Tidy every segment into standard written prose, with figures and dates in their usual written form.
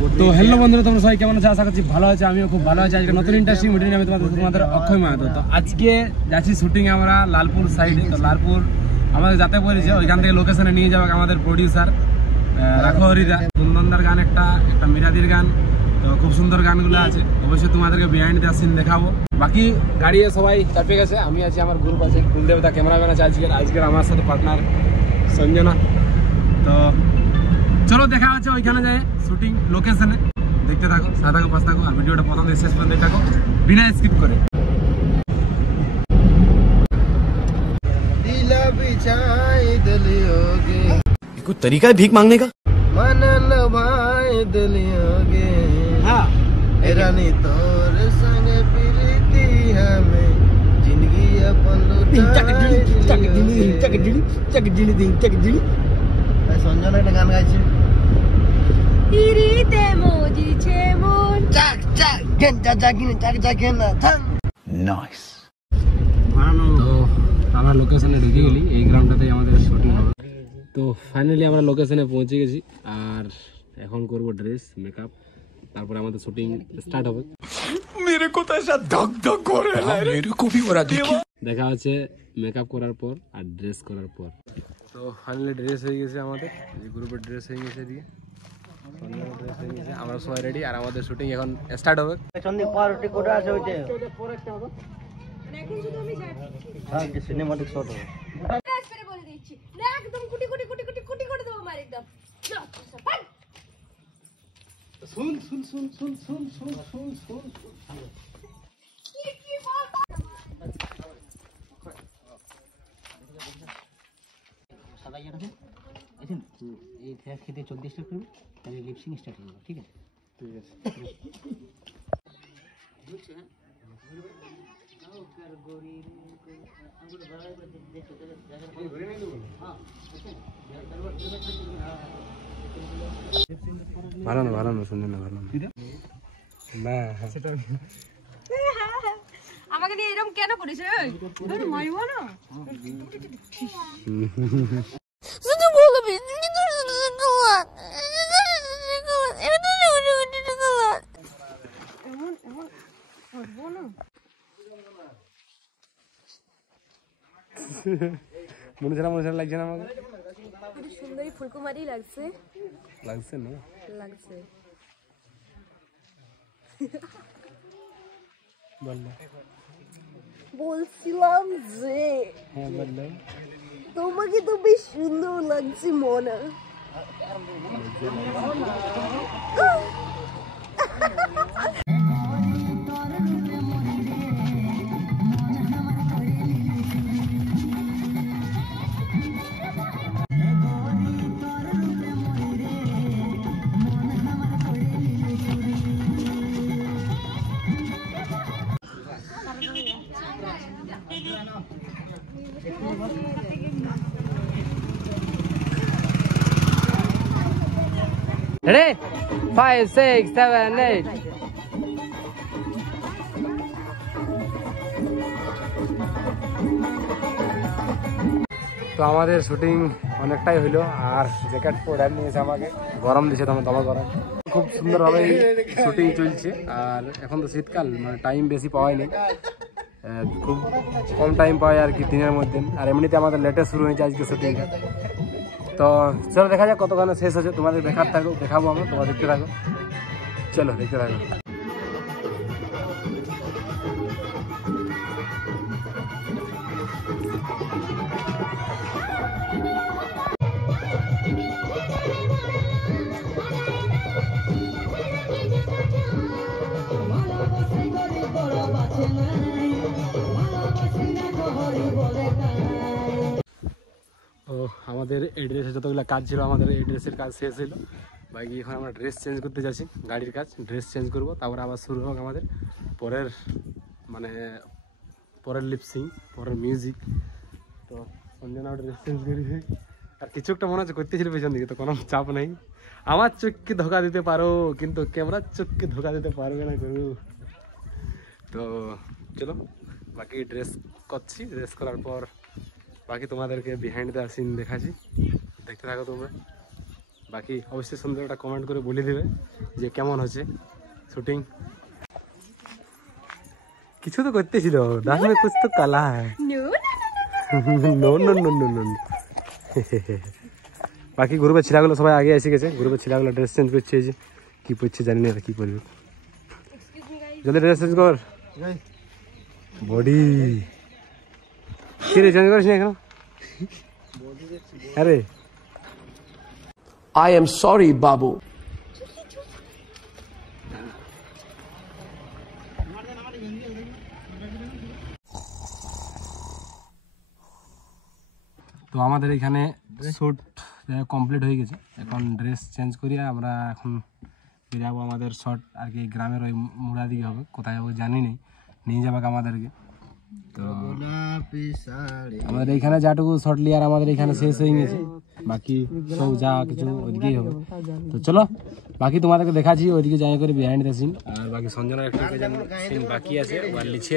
তো হ্যালো বন্ধুরা, তোমরা সবাই কেমন আছো? আশা করছি ভালো আছে। আমিও খুব ভালো আছি। আজকে নতুন ইন্টারেস্টিং ভিডিও নিয়ে আমি তোমাদের অক্ষয় মাহাতো। তো আজকে যাচ্ছি শুটিং আমরা লালপুর সাইডে। তো লালপুর আমাদের যাতে বলেছে, ওইখান থেকে লোকেশনে নিয়ে যাবে আমাদের প্রডিউসার রাখো হরিদা। কুন্দনদার গান একটা মিরাদির গান, তো খুব সুন্দর গানগুলো আছে। অবশ্যই তোমাদেরকে বিহাইন্ড দ্য সিন দেখাবো। বাকি গাড়িয়ে সবাই চাপে গেছে, আমি আছি, আমার গ্রুপ আছে, কুলদেবতা ক্যামেরাম্যান আছে আজকের আমার সাথে পার্টনার সঞ্জনা। তো চলো দেখা হচ্ছে ওইখানে যায় শুটিং লোকেশনে। দেখতে থাকো, সাথে থাকো, পাশে থাকো, আর ভিডিওটা প্রথম থেকে শেষ পর্যন্ত দেখতে থাকো বিনা স্কিপ করে। दिला बिछाई दलियोगे कोई तरीका है भीख मांगने का? मन लभाई दलियोगे हाँ रानी तोर संग प्रीति हमें जिंदगी अपन সঞ্জনা একটা গান গাইছে, ইরিতে মজিছে মন চাক চাক গেন্দা জাগিন চাক জাগিন না থান नाइस। তো আমরা লোকেশনে ঢুকে গেলি, এই গ্রাউন্ডটাতেই আমাদের শুটিং হবে। তো ফাইনালি আমরা লোকেশনে পৌঁছে গেছি, আর এখন করব ড্রেস মেকআপ, তারপরে আমাদের শুটিং স্টার্ট হবে। मेरे को तो ऐसा धक धक हो रहा है, मेरे को भी हो रहा देखिए। দেখা হচ্ছে মেকআপ করার পর আর ড্রেস করার পর। তো ফাইনালি ড্রেস হয়ে গেছে আমাদের, এই গ্রুপের ড্রেস হয়ে গেছে, দিয়ে ড্রেস হয়ে গেছে, আমরা সবাই রেডি, আর আমাদের শুটিং এখন স্টার্ট হবে। সন্দীপ পারটি কোটা আছে ওইতে এখন শুধু আমি যাচ্ছি। হ্যাঁ সিনেমাটিক শট হবে। ট্রান্সফারে বলে দিচ্ছি না, একদম কুটি কুটি কুটি কুটি কুটি করে দেবো মার একদম। শুন শুন শুন শুন শুন শুন শুন শুন কি বল সাদা ইয়ে আছে দেখেন, এই ফ্যাস খেতে 40টা করবে, তাহলে লিপসিং স্টার্ট হয়ে যাবে। ঠিক আছে, ঠিক আছে। ভালো না, ভালো না, শুনলেন না, ভালো না না সেটা আমাকে নিয়ে এরকম কেন করিস? এই মারিব না, শুধু বলবি এমন এমন করবো না। মনে লাগছে না আমাকে? কিন্তু সুন্দরী ফুলকুমারি লাগছে, লাগছে না? লাগছে। বললাম, বলছিলাম যে হ্যাঁ বললাম। তোমাকে তো বেশ সুন্দর লাগছে মনা। Ready? 5, 6, 7, 8. তো আমাদের শুটিং অনেকটাই হইলো, আর জ্যাকেট পরে নিয়েছে, আমাকে গরম দিছে, তখন দমা গরম। খুব সুন্দরভাবে শুটিং চলছে, আর এখন তো শীতকাল, মানে টাইম বেশি পাওয়াই নেই, খুব কম টাইম পাওয়া আর কি দিনের মধ্যে। আর এমনিতে আমাদের লেটেস্ট শুরু হয়েছে আজকে শুটিংটা। তো চলো দেখা যাক কতক্ষণে শেষ হচ্ছে, তোমাদের দেখাবো আমরা, তোমরা দেখতে থাকো, চলো দেখতে থাকো। ও আমাদের এই ড্রেসের যতগুলো কাজ ছিল, আমাদের এই ড্রেসের কাজ শেষ হলো। বাকি এখন আমরা ড্রেস চেঞ্জ করতে যাচ্ছি, গাড়ির কাজ, ড্রেস চেঞ্জ করবো, তারপরে আবার শুরু হোক আমাদের পরের লিপসিং, পরের মিউজিক। তো সঞ্জনা ড্রেস চেঞ্জ করেছি, আর কিছু একটা মনে হচ্ছে করতেছিল পেছন দিকে, তো কোনো চাপ নেই। আমার চোখকে ধোকা দিতে পারো, কিন্তু ক্যামেরার চোখকে ধোকা দিতে পারবে না গুরু। তো চলো বাকি ড্রেস করছি, ড্রেস করার পর বাকি তোমাদেরকে বিহাইন্ড দ্য সিন দেখাচ্ছি, দেখতে থাকো তোমরা। বাকি অবশ্যই সুন্দর একটা কমেন্ট করে বলে দেবে যে কেমন হচ্ছে শুটিং। কিছু তো করতেছিল, ডান্স মে কুছ তো কালা হ্যায়। No no no no no. বাকি গ্রুপের ছেলেগুলো সবাই আগে এসে গেছে, গ্রুপের ছেলেগুলো ড্রেস চেঞ্জ করছে, এই যে কি পড়ছে জানি না কি করবে। জলদি ড্রেস চেঞ্জ কর, বডি কি রে চেঞ্জ করিস না এখন? আরে I am sorry, Babu. তো আমাদের এখানে শ্যুট কমপ্লিট হয়ে গেছে, এখন ড্রেস চেঞ্জ করিয়া আমরা এখন বেরাবো আমাদের শর্ট আর কি গ্রামের ওই মুড়া দিকে হবে, কোথায় যাবো জানি নেই, নিয়ে যাবে আমাদেরকে। তো আমাদের এইখানে যাটুকু শর্ট লিয়ার আমাদের এখানে শেষ হয়ে গেছে, বাকি সব যা কিছু ওইদিকেই হবে। তো চলো বাকি তোমাদেরকে দেখাচ্ছি ওইদিকে যাই করে বিহাইন্ড দ্য সিন। আর বাকি সঞ্জনার একটু সিন বাকি আছে, ওয়ার লিছে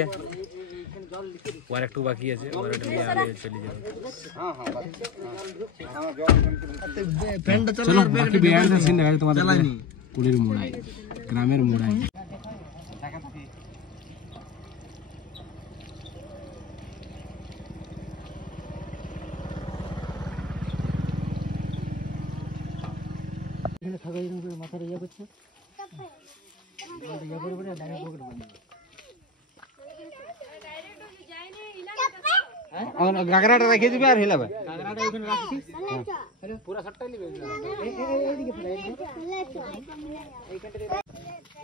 ওয়ার একটু বাকি আছে, ওয়ার একটু লিয়ে আগে চলে যাবে। চলো বাকি বিহাইন্ড দ্য সিন দেখাচ্ছি তোমাদের কুলির মোড়ায়, গ্রামের মোড়ায়। মাথার ইয়ে করছে গাগরাটা রেখে দিবি আর হিলাবে। পুরা শটটা নিবে,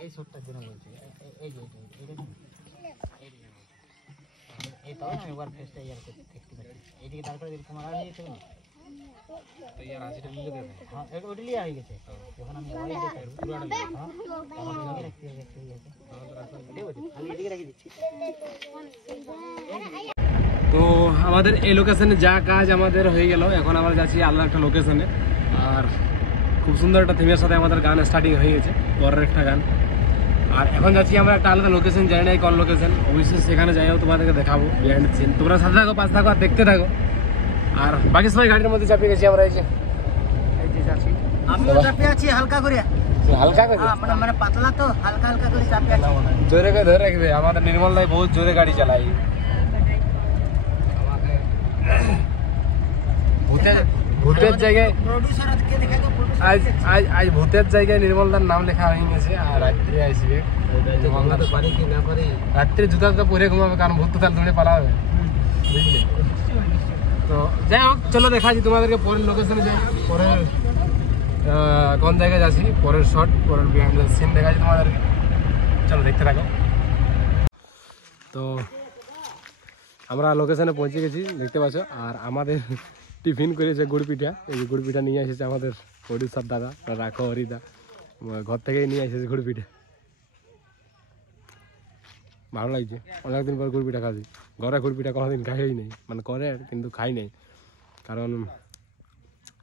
এই শটটার জন্য বলছি, এই যে এই তো আমি ওয়ার ফেসটা ইয়ার করতে দেখতে পাচ্ছি, এইদিকে তারপরে এরকম আর হয়েছে না তো ইয়ার হাসিটা নিলে দেবে। হ্যাঁ ওটা লিয়া হয়ে গেছে, যখন আমি ওয়াই দেখাই পুরোটা হ্যাঁ আমাকে রাখতে হবে একটু গেছে আমি এদিকে রেখে দিচ্ছি। তো আমাদের এই লোকেশনে যা কাজ আমাদের হয়ে গেল, এখন আমরা যাচ্ছি আলাদা একটা লোকেশনে। আর খুব সুন্দর একটা থিমের সাথে আমাদের গান স্টার্টিং হয়ে গেছে, পরের একটা গান। আর এখন যাচ্ছি আমরা একটা আলাদা লোকেশন, জানি না কোন লোকেশন, অবশ্যই সেখানে যাইও তোমাদেরকে দেখাবো বিহাইন্ড দ্য সিন। তোমরা সাথে থাকো, পাশে থাকো আর দেখতে থাকো। আর বাকি সবাই গাড়ির মধ্যে চাপিয়ে গেছি আমরা, এই যে যাচ্ছি আমিও চাপে আছি হালকা করে, হালকা করে, মানে পাতলা তো হালকা হালকা করে চাপে আছি। জোরে করে ধরে রাখবে, আমাদের নির্মল দাই বহুত জোরে গাড়ি চালাই। ভূতের জায়গায় প্রোডিউসারকে দেখাই তো, আজ ভূতের জায়গায় নির্মলদার নাম লেখা হয়ে গেছে। আর রাত্রে আসবে, পারি কি না পারি। রাত্রে জুতা তো পরে ঘুমাবে, কারণ ভূত তো তার দৌড়ে পালাবে, বুঝলে। তো যাই হোক চলো দেখাচ্ছি তোমাদেরকে পরের লোকেশনে যাই, পরের কোন জায়গায় যাচ্ছি, পরের শট, পরের বিহাইন্ড দ্য সিন দেখাচ্ছি তোমাদেরকে। চলো দেখতে থাকো। তো আমরা লোকেশনে পৌঁছে গেছি, দেখতে পাচ্ছ। আর আমাদের টিফিন করেছে গুড় পিঠা, এই যে গুড় পিঠা নিয়ে এসেছে আমাদের প্রডিউসার দাদা, রাখো হরিদা, ঘর থেকেই নিয়ে এসেছে গুড় পিঠা। ভালো লাগছে, অনেকদিন পর গুড় পিঠা খাচ্ছি। ঘরে গুড় পিঠা কোনোদিন খাইই নেই, মানে করে কিন্তু খাই নেই, কারণ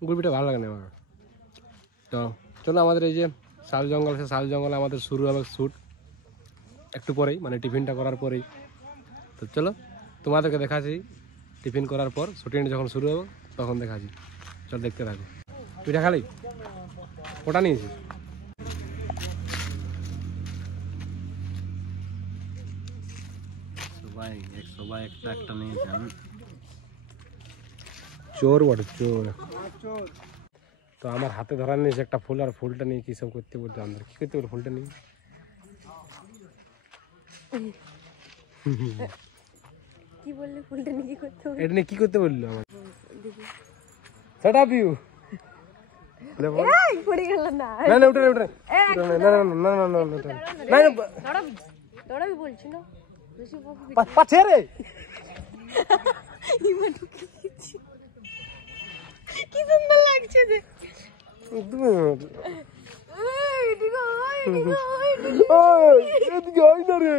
গুড় পিঠা ভালো লাগে না আমার। তো চলো আমাদের এই যে শাল জঙ্গল, সে শাল জঙ্গলে আমাদের শুরু হবে শ্যুট একটু পরেই, মানে টিফিনটা করার পরেই। তো চলো তোমাদেরকে দেখাচ্ছি টিফিন করার পর, শুটিং যখন শুরু হবে তখন দেখাচ্ছি। চল দেখতে থাকো। পিঠা খালি ওটা নিয়েছিস? সবাই একটা একটা নিয়েছে। চোর বটে, চোর। তো আমার হাতে ধরা নিয়েছে একটা ফুল, আর ফুলটা নিয়ে কি সব করতে বলতে, আমাদের কি করতে বলতে ফুলটা নিয়ে কি বললে ফুলটা নিয়ে কি করতে হবে? এটা নিয়ে কি করতে বললো আমার? Shut up you! এই পড়ে গেল না। না না উঠে উঠে না না না না না না না দৌড়াবি বলছি না, বেশি বকবি। পাছে রে ইমা ঢুকে গেছি, কি সুন্দর লাগছে যে। এদিকে আয় না রে,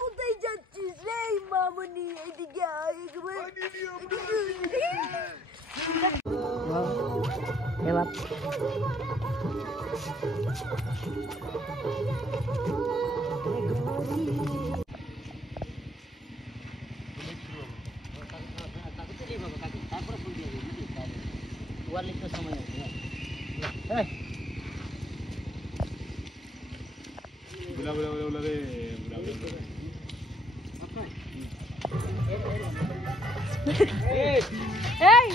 কোথায় যাচ্ছিস রে মামনি? এদিকে আয় একবার। এবার ওয়ার লিখতে সময় আছে। বুলা বুলা বুলা বুলা রে বুলা বুলা এই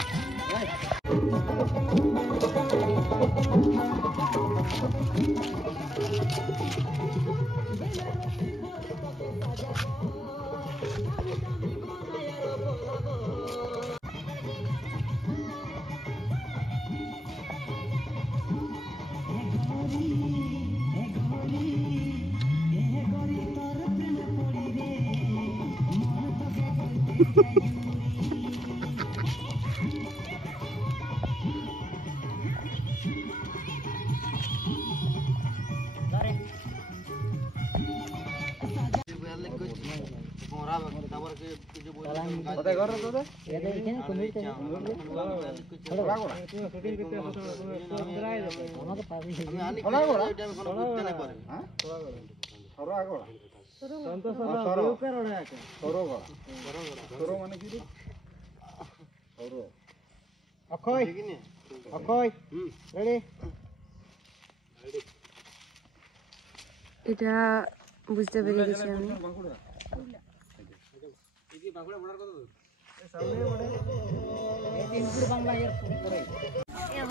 এটা বুঝতে পেরে গেছি আমি।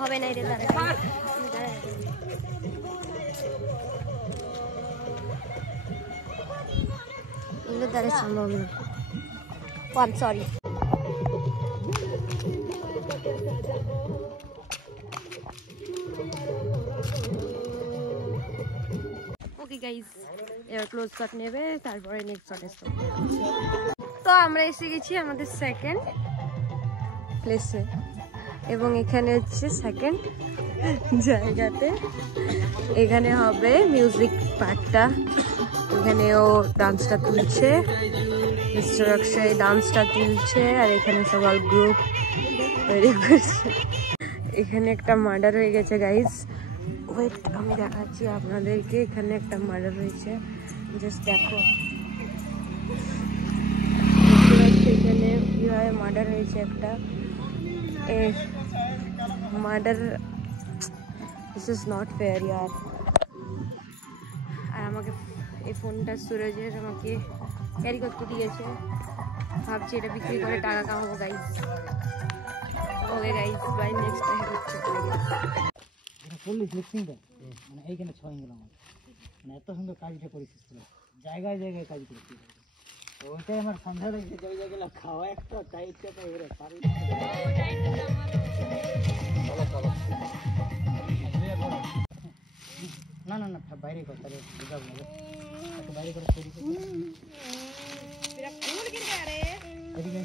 হবে না রে দাঁড়া, এগুলো দ্বারা সম্ভব না। সরি ওকে গাইস, এবার ক্লোজ শট নেবে, তারপরে নেক্সট শট আসবে। তো আমরা এসে গেছি আমাদের সেকেন্ড প্লেসে, এবং এখানে হচ্ছে সেকেন্ড জায়গাতে। এখানে হবে মিউজিক পার্টটা। এখানে ও ডান্সটা তুলছে, মিস্টার অক্ষয় ডান্সটা তুলছে, আর এখানে সবার গ্রুপ তৈরি করছে। এখানে একটা মার্ডার হয়ে গেছে গাইস, ওয়েট আমি দেখাচ্ছি আপনাদেরকে। এখানে একটা মার্ডার হয়েছে, জাস্ট দেখো। এখানে কিভাবে মার্ডার হয়েছে একটা murder. This is not fair ইয়ার। আর আমাকে এই ফোনটা সুরজের আমাকে ক্যারি করতে দিয়েছে, ভাবছি এটা বিক্রি করে টাকা কামাবো guys. Okay guys, bye, next time হচ্ছে এটা করলি ফ্লেক্সিংটা, মানে এইখানে 6 ইঞ্চি আমার, মানে এত সুন্দর কাজটা করেছিস পুরো, জায়গায় জায়গায় কাজ করেছিস। তো ওইটাই আমার সন্ধ্যা লাগছে, ওই জায়গায় খাওয়া একটা টাইটটা তো এবারে পারি না না না, বাইরে কর, তাহলে বুঝা যাবে। একটু বাইরে করে তৈরি কর। मेरा फूल गिर गया रे, এদিকে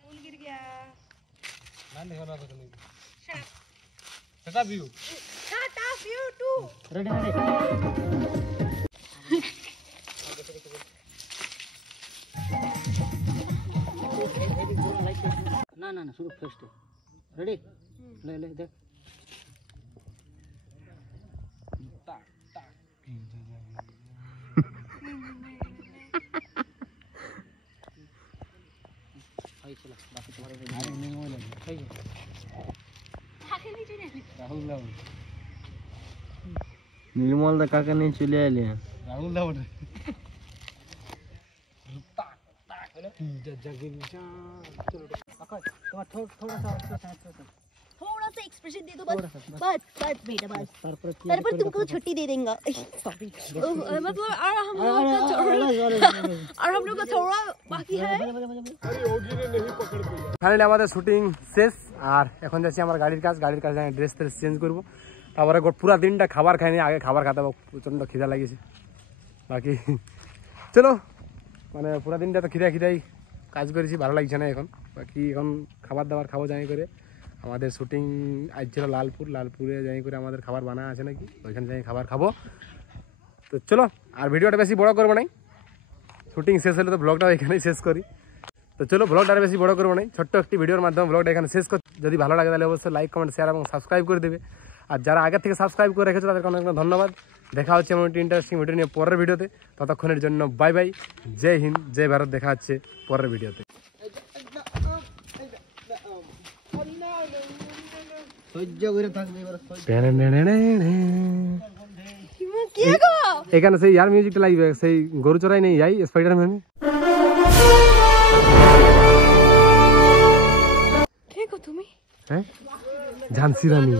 फूल गिर गया। না দেখো না তো নেই সেটা view Shut up you too. Ready ready. না না না, শুধু ফার্স্টে রেডি। লে লে দেখ, निर्मल दा काका नहीं चले आले রাহুল দা বটে। তোমার थोड़ा सा थोड़ा सा एक्सप्रेशन दे दो बस, बस बस बेटा बस। তারপরে पर तुमको छुट्टी दे देंगे। सॉरी, मतलब और हम लोग का थोड़ा बाकी है। ফাইনালি আমাদের শুটিং শেষ, আর এখন যাচ্ছি আমার গাড়ির কাজ যাই ড্রেস ট্রেস চেঞ্জ করবো। তারপরে পুরো দিনটা খাবার খাইনি, আগে খাবার খাতে হবে, প্রচণ্ড খিদা লাগিয়েছে। বাকি চলো, মানে পুরো দিনটা তো খিদাই কাজ করেছি, ভালো লাগছে না এখন। বাকি এখন খাবার দাবার খাবো যাই করে। আমাদের শুটিং আজ ছিল লালপুরে যাই করে আমাদের খাবার বানা আছে নাকি, ওইখানে যাই খাবার খাবো। তো চলো, আর ভিডিওটা বেশি বড় করবো নাই, শুটিং শেষ হলে তো ব্লগটা এখানেই শেষ করি। তো চলো, ব্লগটা বেশি বড় করবো নাই, ছোট্ট একটি ভিডিওর মাধ্যমে ব্লগটা এখানে শেষ কর। যদি ভালো লাগে তাহলে অবশ্যই লাইক, কমেন্ট, শেয়ার এবং সাবস্ক্রাইব করে দেবে। আর যারা আগে থেকে সাবস্ক্রাইব করে রেখেছো তাদেরকে অনেক অনেক ধন্যবাদ। দেখা হচ্ছে এমন একটি ইন্টারেস্টিং ভিডিও নিয়ে পরের ভিডিওতে। ততক্ষণের জন্য বাই বাই, জয় হিন্দ, জয় ভারত। দেখা হচ্ছে পরের ভিডিওতে। সহ্য করে থাকবে এবার কি গো এখানে সেই ইয়ার মিউজিকটা লাগবে, সেই গরু চড়াই নেই যাই স্পাইডারম্যান। কে গো তুমি? হ্যাঁ ঝান্সি রানী।